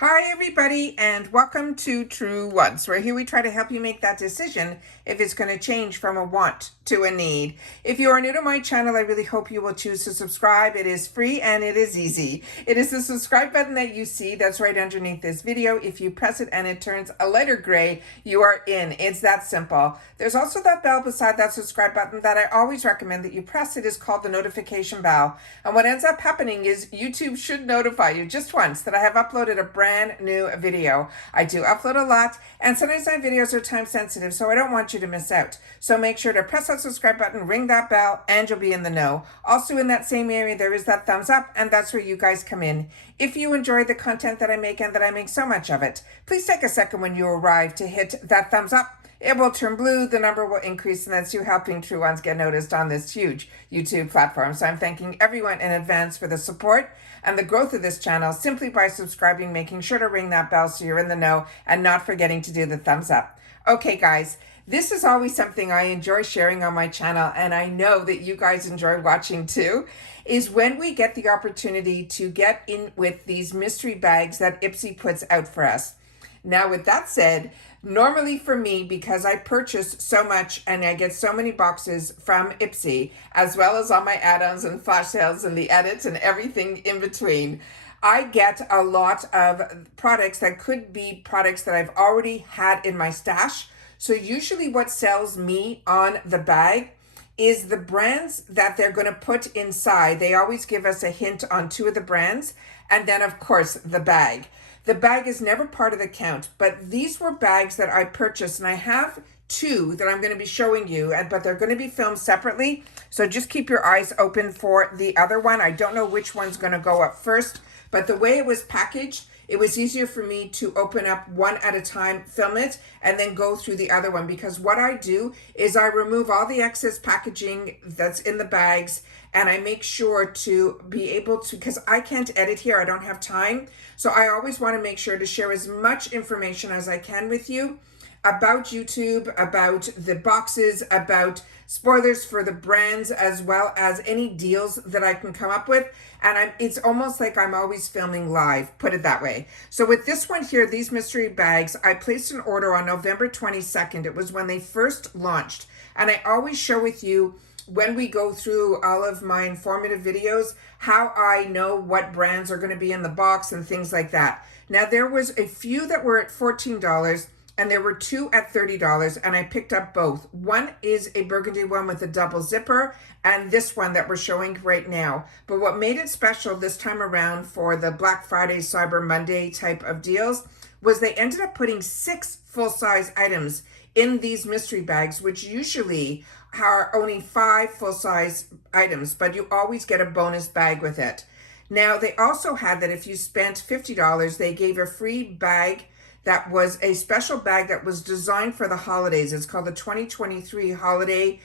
Hi everybody and welcome to Truewants, where here we try to help you make that decision if it's going to change from a want to a need. If you are new to my channel, I really hope you will choose to subscribe. It is free and it is easy. It is the subscribe button that you see that's right underneath this video. If you press it and it turns a lighter gray, you are in. It's that simple. There's also that bell beside that subscribe button that I always recommend that you press. It is called the notification bell. And what ends up happening is YouTube should notify you just once that I have uploaded a brand new video. I do upload a lot, and sometimes my videos are time sensitive, so I don't want you to miss out. So make sure to press that subscribe button, ring that bell, and you'll be in the know. Also in that same area, there is that thumbs up, and that's where you guys come in. If you enjoy the content that I make and that I make so much of it, please take a second when you arrive to hit that thumbs up. It will turn blue, the number will increase, and that's you helping Truewants get noticed on this huge YouTube platform. So I'm thanking everyone in advance for the support and the growth of this channel simply by subscribing, making sure to ring that bell so you're in the know, and not forgetting to do the thumbs up. Okay, guys, this is always something I enjoy sharing on my channel, and I know that you guys enjoy watching too, is when we get the opportunity to get in with these mystery bags that IPSY puts out for us. Now, with that said, normally for me, because I purchase so much and I get so many boxes from IPSY, as well as all my add-ons and flash sales and the edits and everything in between, I get a lot of products that could be products that I've already had in my stash. So usually what sells me on the bag is the brands that they're going to put inside. They always give us a hint on 2 of the brands, and then of course the bag. The bag is never part of the count, but these were bags that I purchased, and I have 2 that I'm going to be showing you, but they're going to be filmed separately. So just keep your eyes open for the other one. I don't know which one's going to go up first, but the way it was packaged, it was easier for me to open up one at a time, film it, and then go through the other one. Because what I do is I remove all the excess packaging that's in the bags, and I make sure to be able to, because I can't edit here, I don't have time. So I always want to make sure to share as much information as I can with you about YouTube, about the boxes, about spoilers for the brands, as well as any deals that I can come up with. And it's almost like I'm always filming live, put it that way. So with this one here, these mystery bags, I placed an order on November 22nd. It was when they first launched. And I always share with you, when we go through all of my informative videos, how I know what brands are going to be in the box and things like that. Now, there was a few that were at $14, and there were 2 at $30, and I picked up both. One is a burgundy one with a double zipper, and this one that we're showing right now. But what made it special this time around for the Black Friday, Cyber Monday type of deals was they ended up putting 6 full-size items in these mystery bags, which usually are only 5 full-size items, but you always get a bonus bag with it. Now, they also had that if you spent $50, they gave a free bag that was a special bag that was designed for the holidays. It's called the 2023 Holiday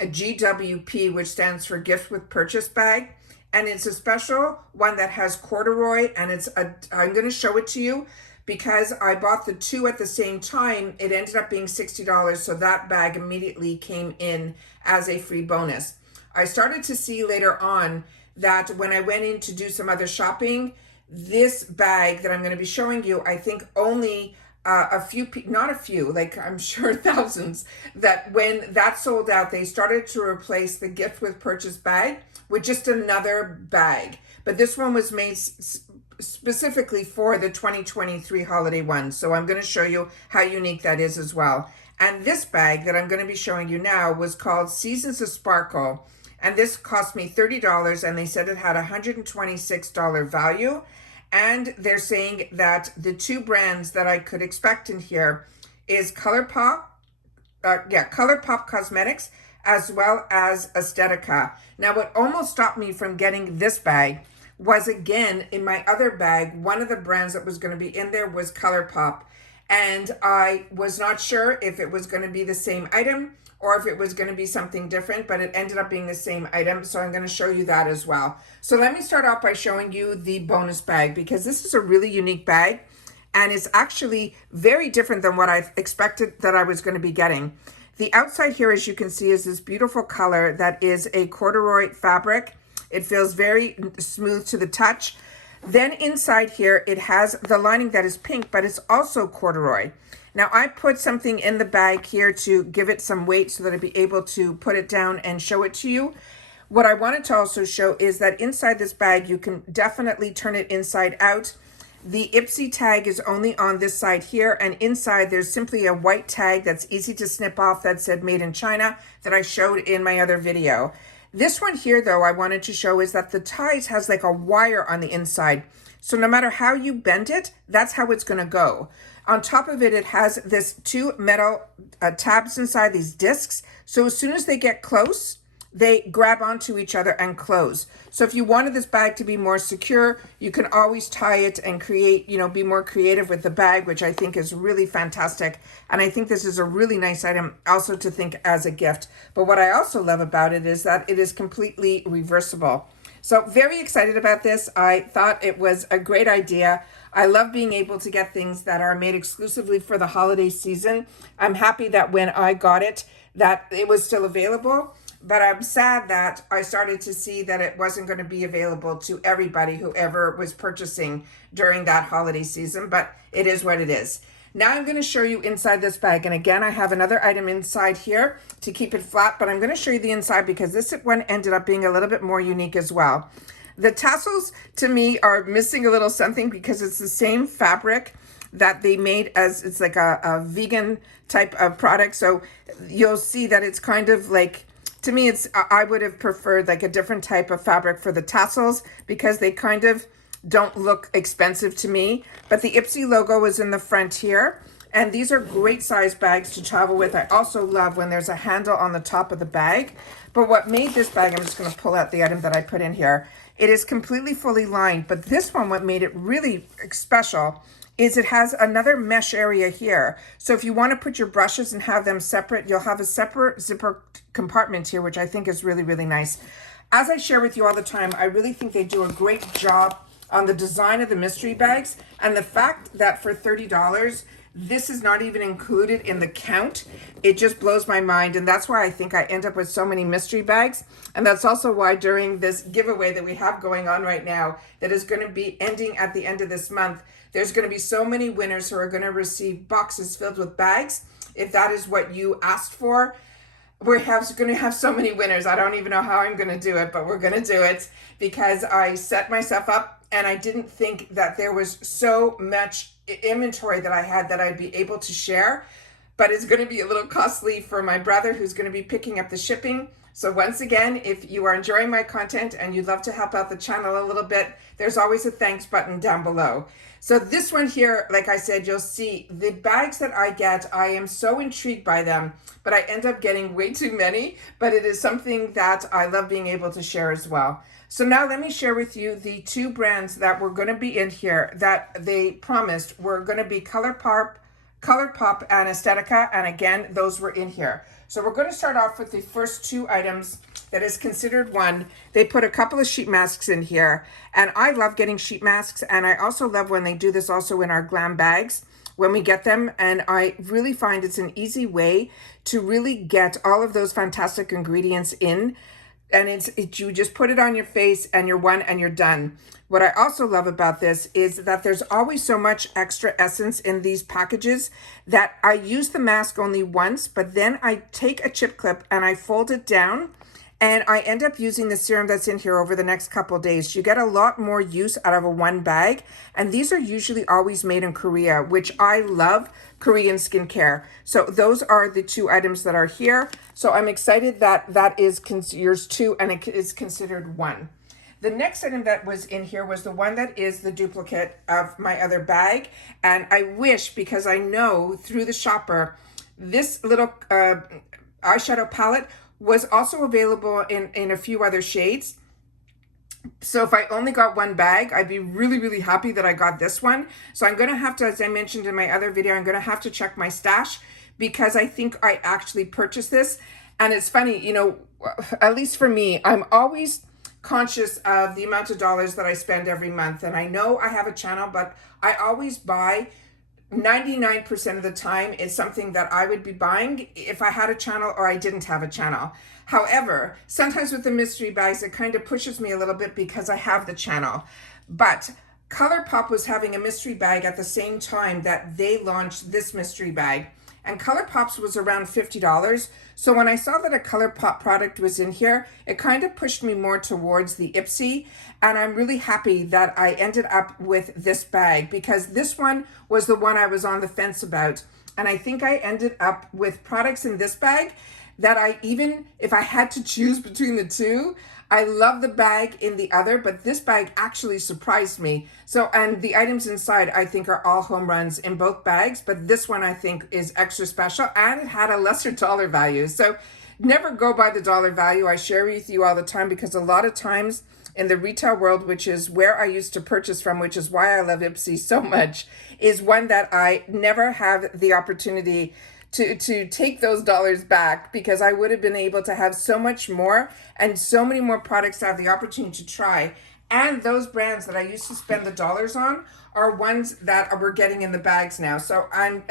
GWP, which stands for Gift with Purchase Bag. And it's a special one that has corduroy, and I'm going to show it to you because I bought the 2 at the same time. It ended up being $60, so that bag immediately came in as a free bonus. I started to see later on that when I went in to do some other shopping, this bag that I'm going to be showing you, I think only a few, not a few, like I'm sure thousands, that when that sold out, they started to replace the gift with purchase bag with just another bag. But this one was made specifically for the 2023 holiday one. So I'm going to show you how unique that is as well. And this bag that I'm going to be showing you now was called Seasons of Sparkle. And this cost me $30, and they said it had $126 value. And they're saying that the 2 brands that I could expect in here is Colourpop Cosmetics, as well as Aesthetica. Now, what almost stopped me from getting this bag was, again, in my other bag, one of the brands that was going to be in there was Colourpop. And I was not sure if it was going to be the same item or if it was going to be something different, but it ended up being the same item. So I'm going to show you that as well. So let me start off by showing you the bonus bag, because this is a really unique bag, and it's actually very different than what I expected that I was going to be getting. The outside here, as you can see, is this beautiful color that is a corduroy fabric. It feels very smooth to the touch. Then inside here, it has the lining that is pink, but it's also corduroy. Now I put something in the bag here to give it some weight so that I'd be able to put it down and show it to you. What I wanted to also show is that inside this bag, you can definitely turn it inside out. The IPSY tag is only on this side here, and inside there's simply a white tag that's easy to snip off that said made in China that I showed in my other video. This one here though I wanted to show is that the ties has like a wire on the inside. So no matter how you bend it, that's how it's going to go. On top of it, it has this two metal tabs inside, these discs. So as soon as they get close, they grab onto each other and close. So if you wanted this bag to be more secure, you can always tie it and create, be more creative with the bag, which I think is really fantastic. And I think this is a really nice item also to think as a gift. But what I also love about it is that it is completely reversible. So very excited about this. I thought it was a great idea. I love being able to get things that are made exclusively for the holiday season. I'm happy that when I got it, that it was still available. But I'm sad that I started to see that it wasn't going to be available to everybody who ever was purchasing during that holiday season, but it is what it is. Now I'm going to show you inside this bag. And again, I have another item inside here to keep it flat, but I'm going to show you the inside because this one ended up being a little bit more unique as well. The tassels to me are missing a little something because it's the same fabric that they made as it's like a vegan type of product. So you'll see that it's kind of like, to me, I would have preferred like a different type of fabric for the tassels because they kind of don't look expensive to me. But the IPSY logo is in the front here. And these are great size bags to travel with. I also love when there's a handle on the top of the bag. But what made this bag, I'm just going to pull out the item that I put in here. It is completely fully lined. But this one, what made it really special is it has another mesh area here. So if you want to put your brushes and have them separate, you'll have a separate zipper compartment here, which I think is really, really nice. As I share with you all the time, I really think they do a great job on the design of the mystery bags. And the fact that for $30, this is not even included in the count, it just blows my mind. And that's why I think I end up with so many mystery bags. And that's also why during this giveaway that we have going on right now, that is going to be ending at the end of this month, there's going to be so many winners who are going to receive boxes filled with bags. If that is what you asked for, we're going to have so many winners. I don't even know how I'm going to do it, but we're going to do it because I set myself up and I didn't think that there was so much inventory that I had that I'd be able to share. But it's going to be a little costly for my brother who's going to be picking up the shipping. So once again, if you are enjoying my content and you'd love to help out the channel a little bit, there's always a thanks button down below. So this one here, like I said, you'll see the bags that I get, I am so intrigued by them, but I end up getting way too many, but it is something that I love being able to share as well. So now let me share with you the two brands that were going to be in here that they promised were going to be Colourpop and Aesthetica, and again, those were in here. So we're going to start off with the first two items that is considered one. They put a couple of sheet masks in here, and I love getting sheet masks, and I also love when they do this also in our glam bags when we get them, and I really find it's an easy way to really get all of those fantastic ingredients in, and you just put it on your face and you're one and you're done. What I also love about this is that there's always so much extra essence in these packages that I use the mask only once, but then I take a chip clip and I fold it down and I end up using the serum that's in here over the next couple of days. You get a lot more use out of a one bag, and these are usually always made in Korea, which I love Korean skincare. So those are the two items that are here. So I'm excited that that is yours too, and it is considered one. The next item that was in here was the one that is the duplicate of my other bag. And I wish, because I know through the shopper, this little eyeshadow palette was also available in a few other shades. So if I only got one bag, I'd be really, really happy that I got this one. So I'm going to have to, as I mentioned in my other video, I'm going to have to check my stash because I think I actually purchased this. And it's funny, you know, at least for me, I'm always conscious of the amount of dollars that I spend every month. And I know I have a channel, but I always buy 99% of the time it's something that I would be buying if I had a channel or I didn't have a channel. However, sometimes with the mystery bags, it kind of pushes me a little bit because I have the channel. But Colourpop was having a mystery bag at the same time that they launched this mystery bag. And Colourpop's was around $50. So when I saw that a Colourpop product was in here, it kind of pushed me more towards the IPSY. And I'm really happy that I ended up with this bag, because this one was the one I was on the fence about. And I think I ended up with products in this bag that even if I had to choose between the two, I love the bag in the other, but this bag actually surprised me. So, and the items inside I think are all home runs in both bags, but this one I think is extra special, and it had a lesser dollar value. So never go by the dollar value. I share with you all the time, because a lot of times in the retail world, which is where I used to purchase from, which is why I love IPSY so much, is one that I never have the opportunity to take those dollars back, because I would have been able to have so much more and so many more products to have the opportunity to try. And those brands that I used to spend the dollars on are ones that we're getting in the bags now. So I'm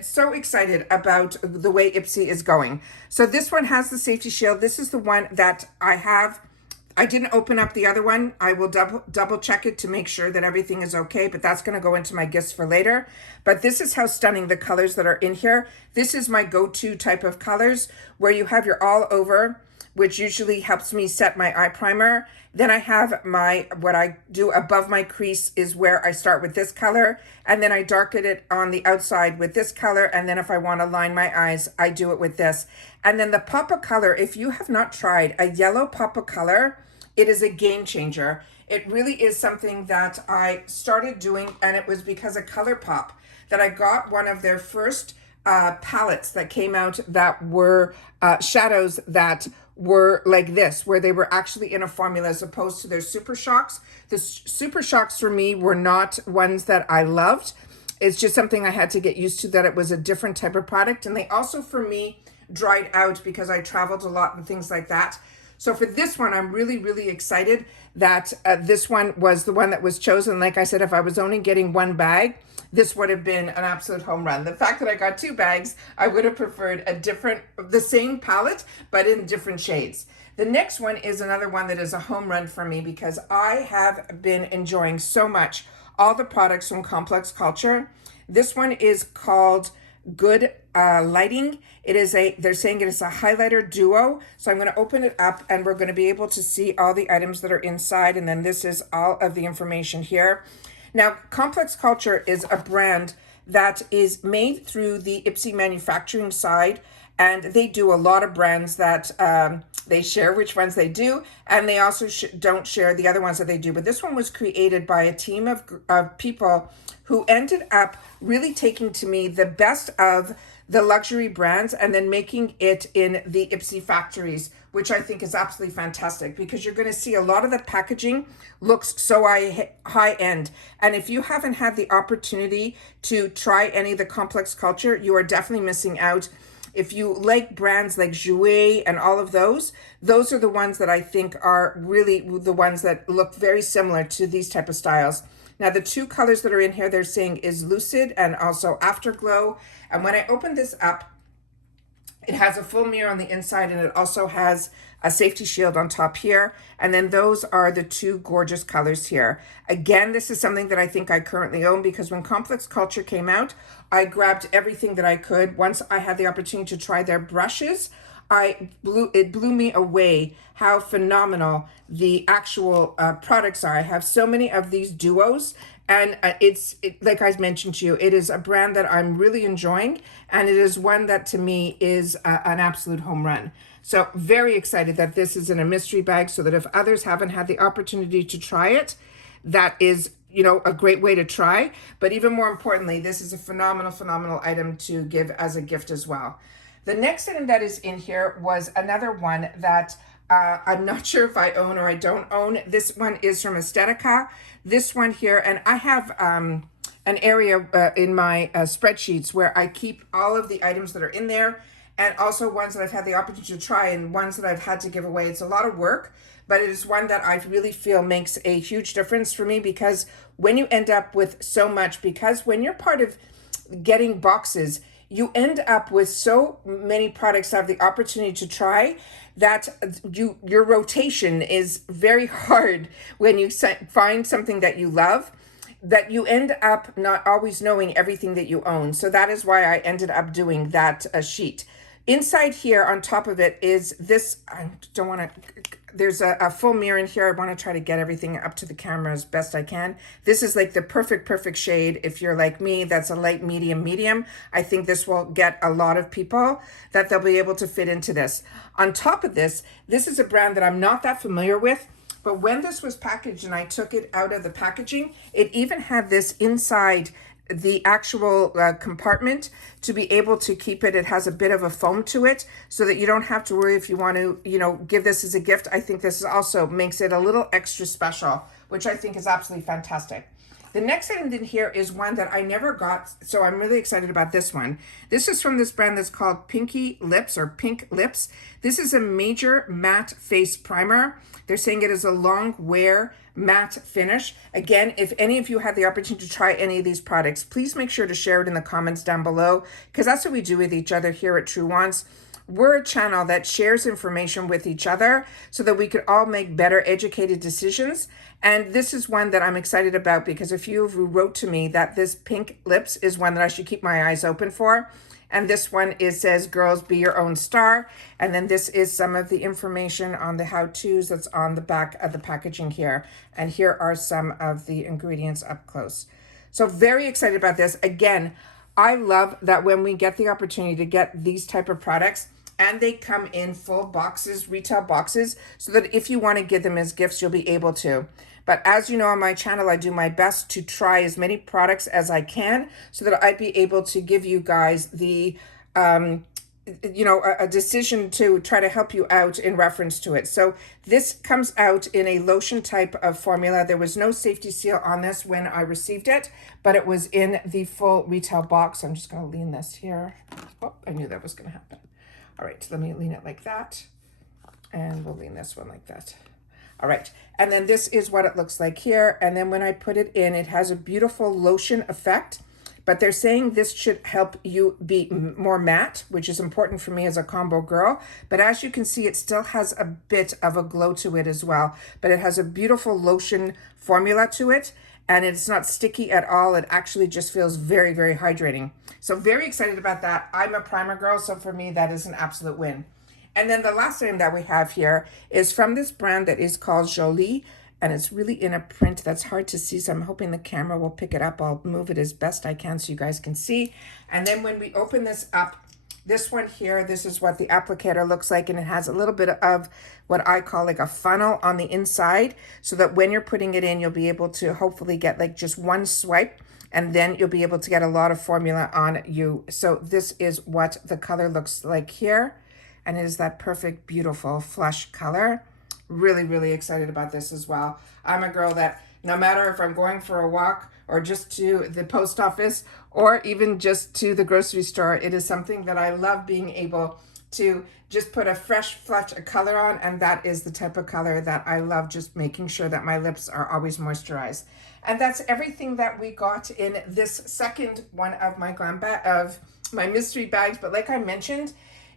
so excited about the way IPSY is going. So this one has the safety shield. This is the one that I have. I didn't open up the other one. I will double check it to make sure that everything is okay, but that's going to go into my gifts for later. But this is how stunning the colors that are in here. This is my go-to type of colors, where you have your all over, which usually helps me set my eye primer. Then I have what I do above my crease is where I start with this color, and then I darken it on the outside with this color, and then if I want to line my eyes, I do it with this. And then the pop of color, if you have not tried a yellow pop of color, it is a game changer. It really is something that I started doing, and it was because of Colourpop that I got one of their first palettes that came out that were shadows that were like this, where they were actually in a formula as opposed to their Super Shocks. The Super Shocks for me were not ones that I loved. It's just something I had to get used to, that it was a different type of product. And they also, for me, dried out because I traveled a lot and things like that. So for this one, I'm really, really excited that this one was the one that was chosen. Like I said, if I was only getting one bag, this would have been an absolute home run. The fact that I got two bags, I would have preferred the same palette, but in different shades. The next one is another one that is a home run for me, because I have been enjoying so much all the products from Complex Culture. This one is called Good Lighting. They're saying it is a highlighter duo. So I'm going to open it up, and we're going to be able to see all the items that are inside. And then this is all of the information here. Now, Complex Culture is a brand that is made through the IPSY manufacturing side, and they do a lot of brands that they share which ones they do, and they also don't share the other ones that they do. But this one was created by a team of people who ended up really taking to me the best of the luxury brands and then making it in the IPSY factories, which I think is absolutely fantastic, because you're going to see a lot of the packaging looks so high end. And if you haven't had the opportunity to try any of the Complex Culture, you are definitely missing out. If you like brands like Jouet and all of those are the ones that I think are really the ones that look very similar to these type of styles. Now, the two colors that are in here, they're saying is Lucid and also Afterglow. And when I open this up, it has a full mirror on the inside, and it also has a safety shield on top here. And then those are the two gorgeous colors here. Again, this is something that I think I currently own, because when Complex Culture came out, I grabbed everything that I could. Once I had the opportunity to try their brushes, it blew me away how phenomenal the actual products are. I have so many of these duos, and like I mentioned to you, it is a brand that I'm really enjoying, and it is one that to me is an absolute home run. So very excited that this is in a mystery bag, so that if others haven't had the opportunity to try it, that is, a great way to try. But even more importantly, this is a phenomenal item to give as a gift as well. The next item that is in here was another one that I'm not sure if I own or I don't own. This one is from Estetica. This one here, and I have an area in my spreadsheets where I keep all of the items that are in there, and also ones that I've had the opportunity to try and ones that I've had to give away. It's a lot of work, but it is one that I really feel makes a huge difference for me, because when you end up with so much, because when you're part of getting boxes, you end up with so many products to have the opportunity to try that your rotation is very hard when you find something that you love. that you end up not always knowing everything that you own. So that is why I ended up doing that sheet. Inside here on top of it is this, I don't want to, there's a full mirror in here. I want to try to get everything up to the camera as best I can. This is like the perfect shade. If you're like me, that's a light, medium. I think this will get a lot of people that they'll be able to fit into this. On top of this, this is a brand that I'm not that familiar with, but when this was packaged and I took it out of the packaging, it even had this inside the actual compartment to be able to keep it. It has a bit of a foam to it so that you don't have to worry if you want to, you know, give this as a gift. I think this also makes it a little extra special, which I think is absolutely fantastic. The next item in here is one that I never got, so I'm really excited about this one. This is from this brand that's called Pinky Lips or Pink Lips. This is a major matte face primer. They're saying it is a long wear matte finish. Again, if any of you have the opportunity to try any of these products, please make sure to share it in the comments down below, because that's what we do with each other here at Truewants. We're a channel that shares information with each other so that we could all make better educated decisions. And this is one that I'm excited about because a few of you wrote to me that this Pink Lips is one that I should keep my eyes open for. And this one says, girls, be your own star. And then this is some of the information on the how-tos that's on the back of the packaging here. And here are some of the ingredients up close. So very excited about this. Again, I love that when we get the opportunity to get these type of products, and they come in full boxes, retail boxes, so that if you want to give them as gifts, you'll be able to. But as you know, on my channel, I do my best to try as many products as I can so that I'd be able to give you guys the, you know, a decision to try to help you out in reference to it. So this comes out in a lotion type of formula. There was no safety seal on this when I received it, but it was in the full retail box. I'm just going to lean this here. Oh, I knew that was going to happen. All right, let me lean it like that. And we'll lean this one like that. All right, and then this is what it looks like here. And then when I put it in, it has a beautiful lotion effect, but they're saying this should help you be more matte, which is important for me as a combo girl. But as you can see, it still has a bit of a glow to it as well, but it has a beautiful lotion formula to it. And it's not sticky at all. It actually just feels very hydrating. So very excited about that. I'm a primer girl, so for me, that is an absolute win. And then the last item that we have here is from this brand that is called Jolie, and it's really in a print that's hard to see, so I'm hoping the camera will pick it up. I'll move it as best I can so you guys can see. And then when we open this up, this one here, this is what the applicator looks like, and it has a little bit of what I call like a funnel on the inside, so that when you're putting it in, you'll be able to hopefully get like just one swipe, and then you'll be able to get a lot of formula on you. So this is what the color looks like here, and it is that perfect, beautiful flush color. Really excited about this as well. I'm a girl that no matter if I'm going for a walk or just to the post office or even just to the grocery store, it is something that I love being able to just put a fresh flush of color on, and that is the type of color that I love, just making sure that my lips are always moisturized. And that's everything that we got in this second one of my my mystery bags. But like I mentioned,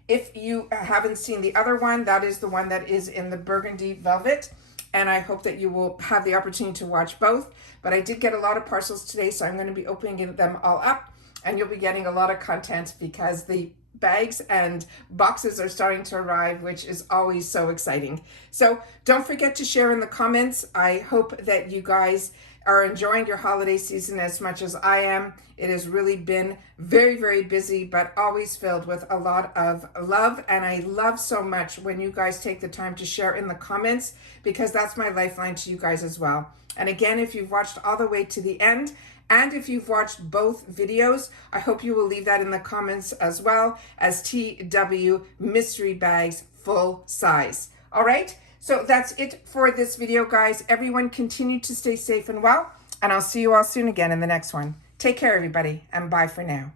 if you haven't seen the other one, that is the one that is in the burgundy velvet. And I hope that you will have the opportunity to watch both. But I did get a lot of parcels today, so I'm going to be opening them all up. And you'll be getting a lot of content because the bags and boxes are starting to arrive, which is always so exciting. So don't forget to share in the comments. I hope that you guys are enjoying your holiday season as much as I am. It has really been very busy, but always filled with a lot of love. And I love so much when you guys take the time to share in the comments, because that's my lifeline to you guys as well. And again, if you've watched all the way to the end, and if you've watched both videos, I hope you will leave that in the comments as well as TW Mystery Bags full size. All right, so that's it for this video, guys. Everyone continue to stay safe and well, and I'll see you all soon again in the next one. Take care, everybody, and bye for now.